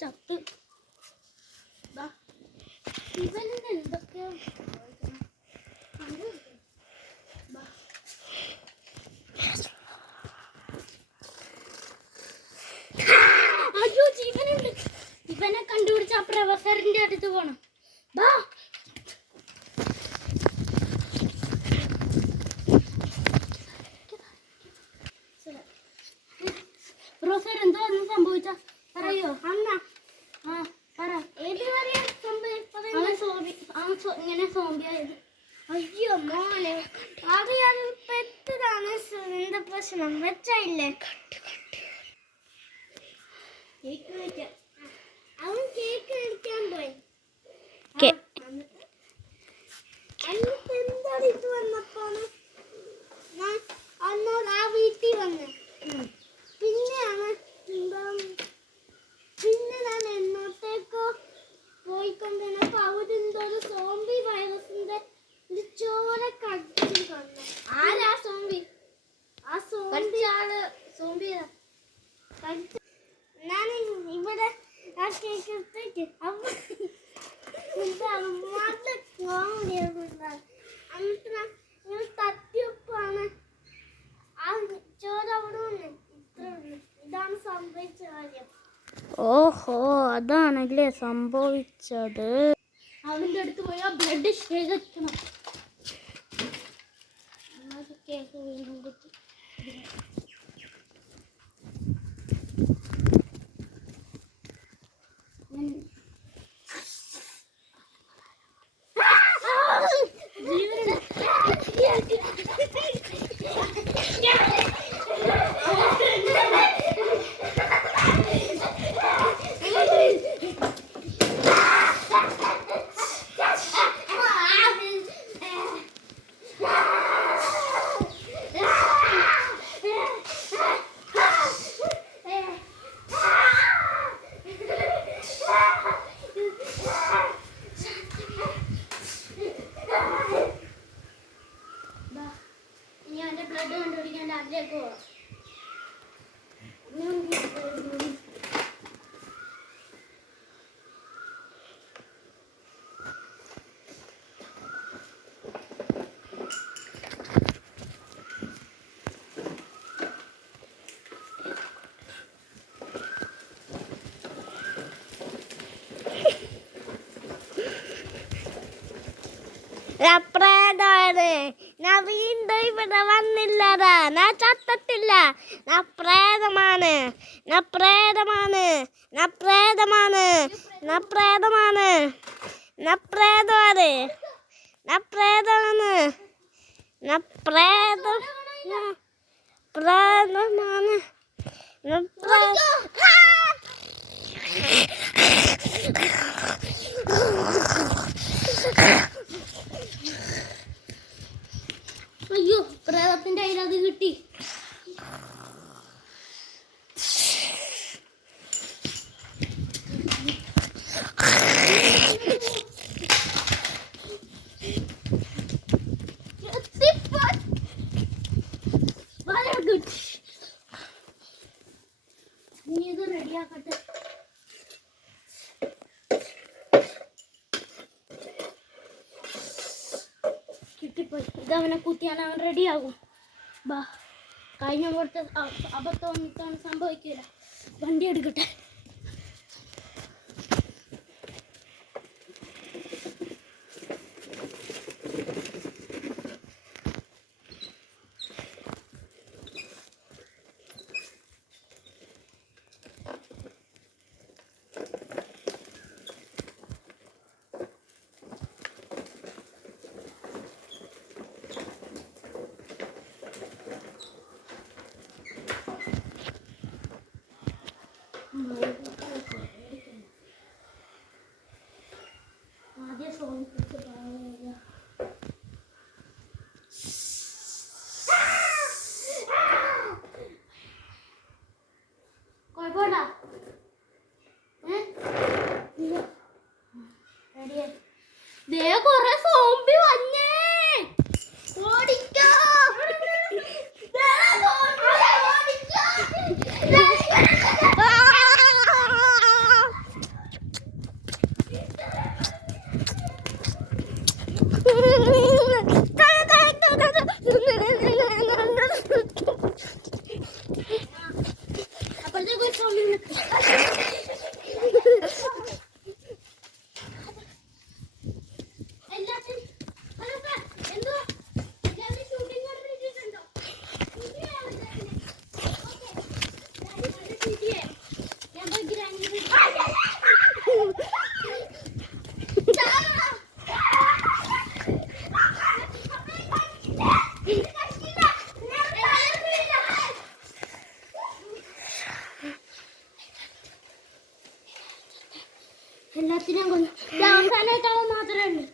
ചത്ത് ഇവന് എന്തൊക്കെയോ അയ്യോ ജീവനുണ്ട്. ഇവനെ കണ്ടുപിടിച്ച ആ പ്രൊഫസറിന്റെ അടുത്ത് പോണം. പ്രൊഫസർ എന്തോ ഒന്നും സംഭവിച്ച പറയോ? അന്ന പറ. ഇങ്ങനെ സോംബിയായത്. അയ്യോ മോനെ അറിയാതെ പെട്ടതാണ്. എന്താ പ്രശ്നം വെച്ചില്ലേ? അവൻ കേക്ക് കഴിക്കാൻ പോയി. എന്താണ് ഇത് വന്നപ്പോണ് അന്നോട് ആ വീട്ടിൽ വന്ന് പിന്നെ ഞാൻ എന്നോട്ടേക്കോ പോയിക്കൊണ്ടിരുന്നപ്പോ അവരെന്തോ ഒരു സോംബി വൈറസിന്റെ ചോര കടിച്ചു തന്നു. ആരാ സോംബി? ആ സോംബി ആള് സോംബി ഞാൻ ഇവിടെ ആ കേക്ക് തട്ടിയപ്പാണ് ആ ചോര അവിടെ ഇതാണ് സംഭവിച്ച കാര്യം. ഓഹോ അതാണല്ലേ സംഭവിച്ചത്. അവന്റെ അടുത്ത് പോയി ആ ബ്ലഡ് ശേഖരിക്കണം. കേക്ക് വീണ്ടും കുത്തി പ്രേതാണ്. ഞാൻ വീണ്ടും ഇവിടെ വന്നില്ലടാ. ഞാൻ ചത്തത്തില്ല. ഞാൻ പ്രേതമാണ്. ഞാൻ പ്രേതമാണ്. ഞാൻ പ്രേതമാണ്. ഞാൻ പ്രേതമാണ്. ഞാൻ പ്രേതമാണ്. ഞാൻ പ്രേതമാണ്. ഞാൻ പ്രേതം പ്രേതമാണ്. അയ്യോ പ്രേതത്തിന്റെ കയ്യിൽ അത് കിട്ടി. നീ ഇത് റെഡിയാക്കട്ടെ. കിട്ടിപ്പോയി. ഇതവനെ കുത്തിയാൽ അവൻ റെഡിയാകും. കഴിഞ്ഞ പോലത്തെ അബദ്ധം സംഭവിക്കില്ല. വണ്ടി എടുക്കട്ടെ. എല്ലാത്തിനും കൊന്നു. ഇത് അവസാനമായിട്ട് അവൻ മാത്രമേ ഉള്ളൂ.